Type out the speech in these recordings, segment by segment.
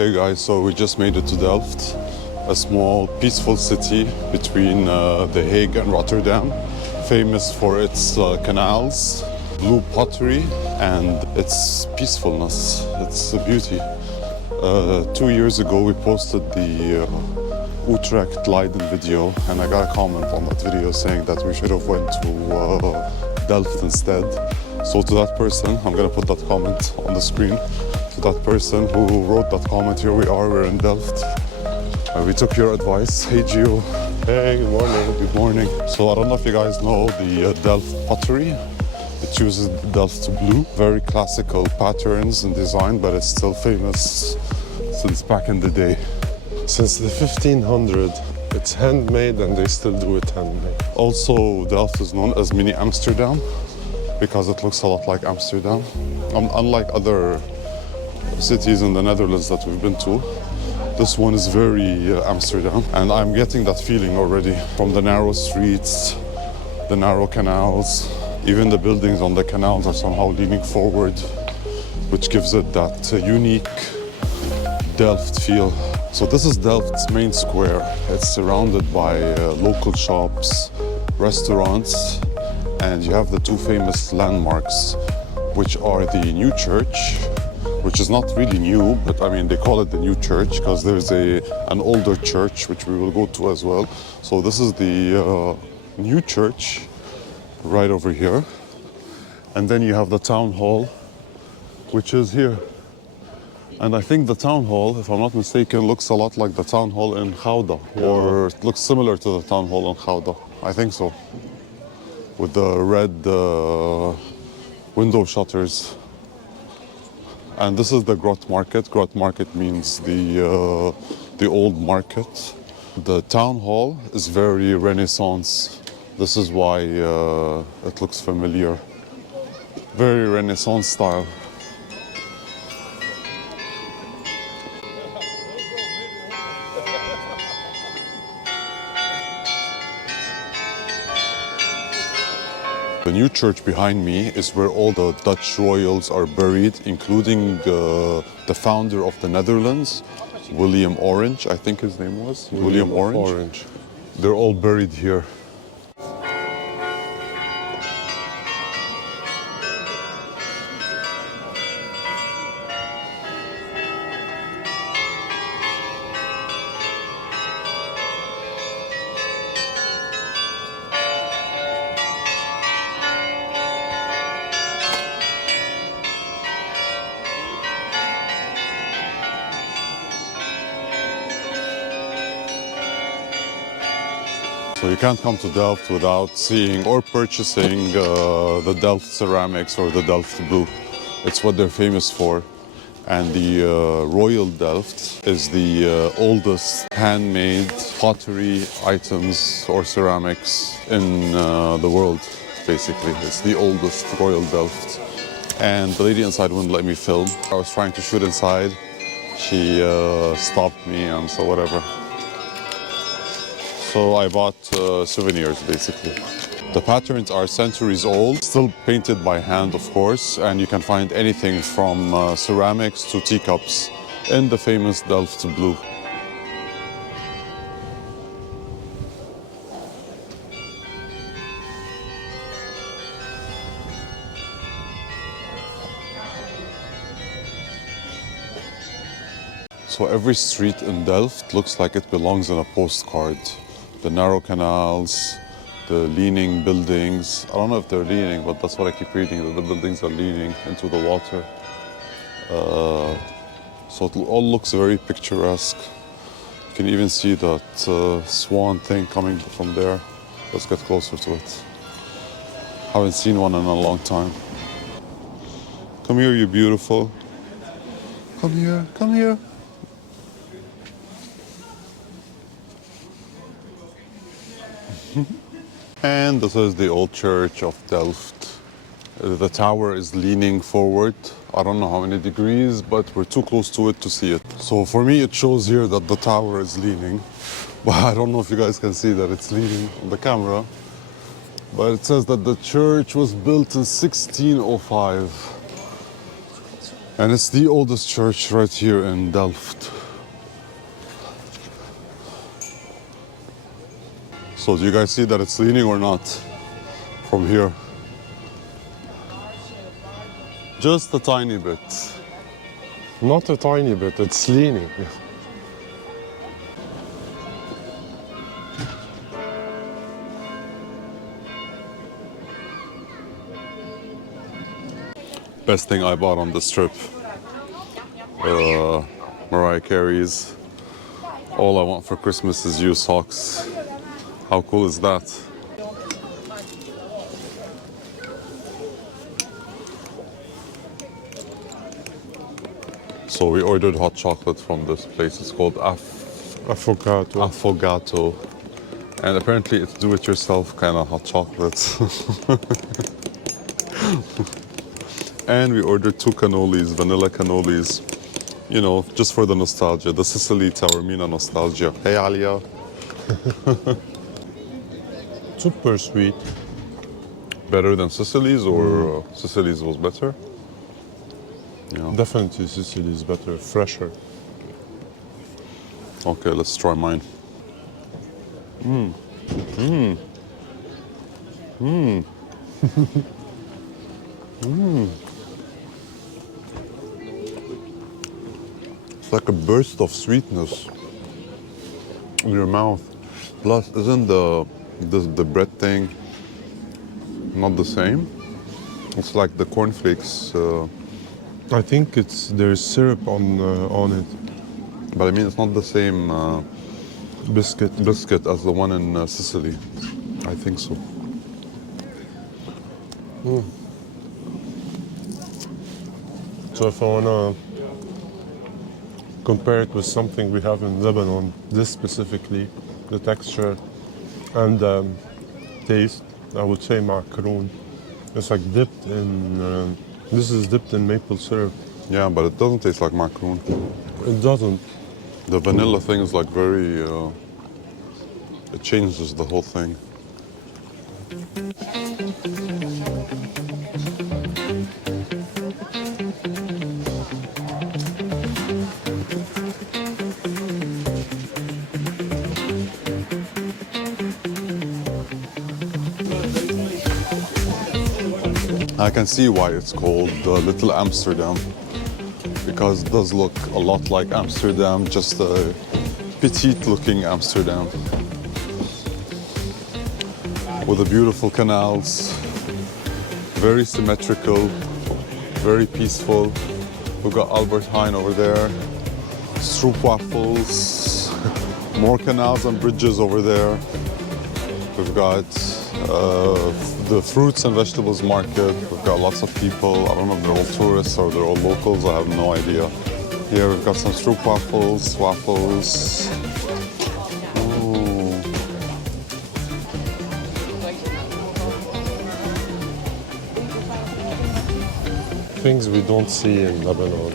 Hey guys, so we just made it to Delft, a small peaceful city between The Hague and Rotterdam, famous for its canals, blue pottery, and its peacefulness. It's a beauty. 2 years ago we posted the Utrecht Leiden video, and I got a comment on that video saying that we should have went to Delft instead. So to that person, I'm gonna put that comment on the screen. To that person who wrote that comment, here we are, we're in Delft. We took your advice. Hey Gio. Hey, good morning. Good morning. So I don't know if you guys know the Delft pottery. It uses Delft Blue. Very classical patterns and design, but it's still famous since back in the day. Since the 1500s, it's handmade and they still do it handmade. Also, Delft is known as Mini Amsterdam because it looks a lot like Amsterdam. Unlike other cities in the Netherlands that we've been to, this one is very Amsterdam, and I'm getting that feeling already from the narrow streets, the narrow canals. Even the buildings on the canals are somehow leaning forward, which gives it that unique Delft feel. So this is Delft's main square. It's surrounded by local shops, restaurants, and you have the two famous landmarks, which are the new church, which is not really new, but I mean they call it the new church because there's an older church which we will go to as well. So this is the new church right over here, and then you have the town hall, which is here. And I think the town hall, if I'm not mistaken, looks a lot like the town hall in Gouda, or it looks similar to the town hall in Gouda. I think so, with the red window shutters. And this is the Grote Markt. Grote Markt means the old market. The town hall is very Renaissance. This is why it looks familiar. Very Renaissance style. The new church behind me is where all the Dutch royals are buried, including the founder of the Netherlands, William Orange, I think his name was. William Orange. They're all buried here. So you can't come to Delft without seeing or purchasing the Delft ceramics or the Delft Blue. It's what they're famous for. And the Royal Delft is the oldest handmade pottery items or ceramics in the world, basically. It's the oldest Royal Delft. And the lady inside wouldn't let me film. I was trying to shoot inside. She stopped me, and so whatever. So I bought souvenirs, basically. The patterns are centuries old, still painted by hand, of course, and you can find anything from ceramics to teacups in the famous Delft Blue. So every street in Delft looks like it belongs in a postcard. The narrow canals, the leaning buildings. I don't know if they're leaning, but that's what I keep reading, that the buildings are leaning into the water. So it all looks very picturesque. You can even see that swan thing coming from there. Let's get closer to it. Haven't seen one in a long time. Come here, you beautiful. Come here, come here. And this is the old church of Delft. The tower is leaning forward. I don't know how many degrees, but we're too close to it to see it. So for me, it shows here that the tower is leaning. But I don't know if you guys can see that it's leaning on the camera. But it says that the church was built in 1605. And it's the oldest church right here in Delft. So do you guys see that it's leaning or not from here? Just a tiny bit. Not a tiny bit, it's leaning. Best thing I bought on this trip. Mariah Carey's All I Want for Christmas Is You socks. How cool is that? So we ordered hot chocolate from this place. It's called Affogato. Affogato. And apparently it's do-it-yourself kind of hot chocolate. And we ordered 2 cannolis, vanilla cannolis. You know, just for the nostalgia. The Sicily Taormina nostalgia. Hey, Alia. Super sweet. Better than Sicily's, or Sicily's was better? Yeah. Definitely Sicily is better, fresher. Okay, let's try mine. It's like a burst of sweetness in your mouth. Plus, isn't the bread thing not the same? It's like the cornflakes, I think there's syrup on it. but I mean it's not the same biscuit as the one in Sicily. I think so. So if I wanna compare it with something we have in Lebanon, this specifically, the texture and taste, I would say macaroon. It's like dipped in, this is dipped in maple syrup. Yeah, but it doesn't taste like macaroon. It doesn't. The vanilla thing is like very, it changes the whole thing. I can see why it's called Little Amsterdam, because it does look a lot like Amsterdam, just a petite looking Amsterdam. With the beautiful canals, very symmetrical, very peaceful. We've got Albert Heijn over there, stroopwafels, more canals and bridges over there. We've got the fruits and vegetables market. We've got lots of people. I don't know if they're all tourists or they're all locals. I have no idea. Here we've got some stroopwafels, waffles. Ooh. Things we don't see in Lebanon.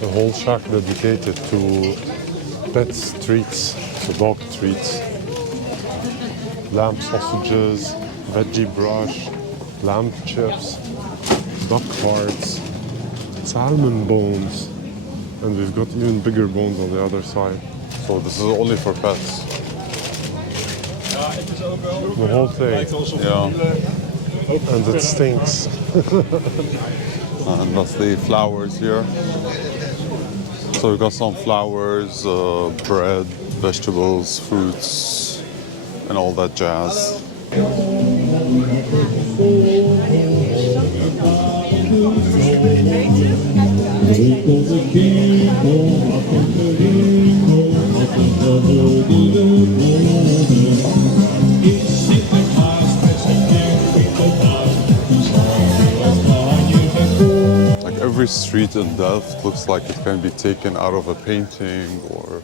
The whole shack dedicated to pet treats, to dog treats. Lamb sausages, veggie brush, lamb chips, duck hearts, salmon bones, and we've got even bigger bones on the other side. So this is only for pets. The whole thing, Yeah. and it stinks. And that's the flowers here. So we've got some flowers, bread, vegetables, fruits, and all that jazz. Like every street in Delft looks like it can be taken out of a painting, or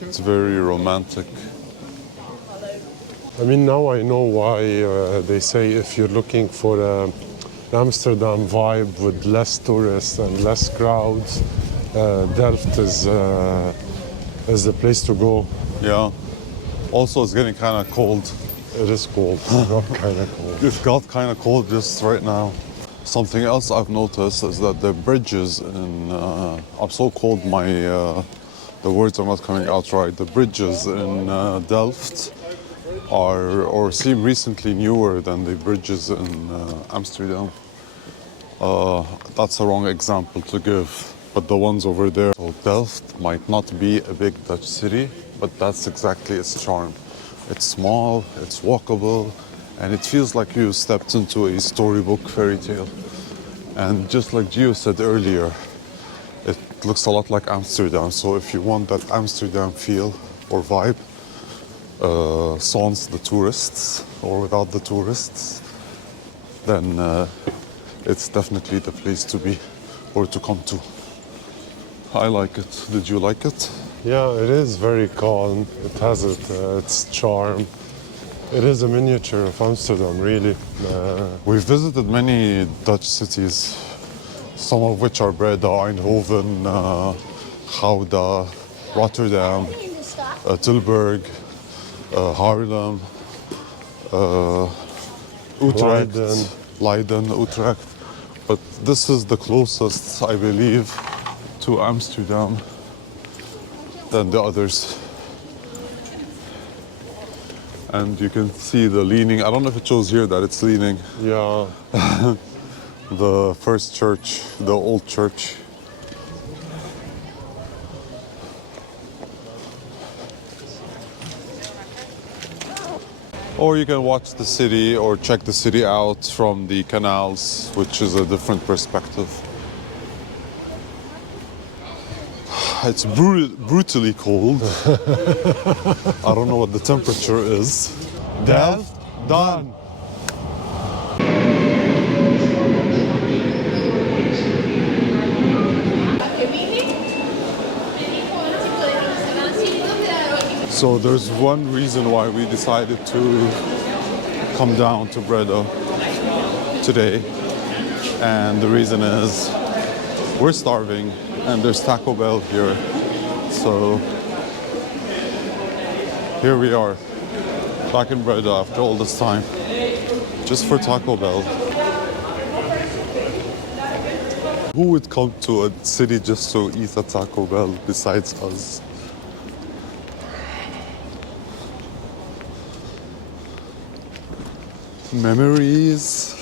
it's very romantic. I mean, now I know why they say if you're looking for an Amsterdam vibe with less tourists and less crowds, Delft is the place to go. Yeah. Also, it's getting kind of cold. It is cold, not kind of cold. It got kind of cold just right now. Something else I've noticed is that the bridges in I'm so cold the words are not coming out right. The bridges in Delft are or seem recently newer than the bridges in Amsterdam. That's a wrong example to give, but the ones over there. So Delft might not be a big Dutch city, but that's exactly its charm. It's small, it's walkable, and it feels like you stepped into a storybook fairy tale. And just like Gio said earlier, it looks a lot like Amsterdam. So if you want that Amsterdam feel or vibe, sans the tourists or without the tourists, then it's definitely the place to be or to come to. I like it. Did you like it? Yeah, it is very calm. It has its charm. It is a miniature of Amsterdam, really. We've visited many Dutch cities, some of which are Breda, Eindhoven, Gouda, Rotterdam, Tilburg, Haarlem, Utrecht, Leiden, Utrecht. But this is the closest, I believe, to Amsterdam than the others. And you can see the leaning. I don't know if it shows here that it's leaning. Yeah. The first church, the old church. Or you can watch the city or check the city out from the canals, which is a different perspective. It's brutally cold. I don't know what the temperature is. Delft done. So there's one reason why we decided to come down to Breda today. And the reason is we're starving and there's Taco Bell here. So here we are, back in Breda after all this time, just for Taco Bell. Who would come to a city just to eat a Taco Bell besides us? Memories.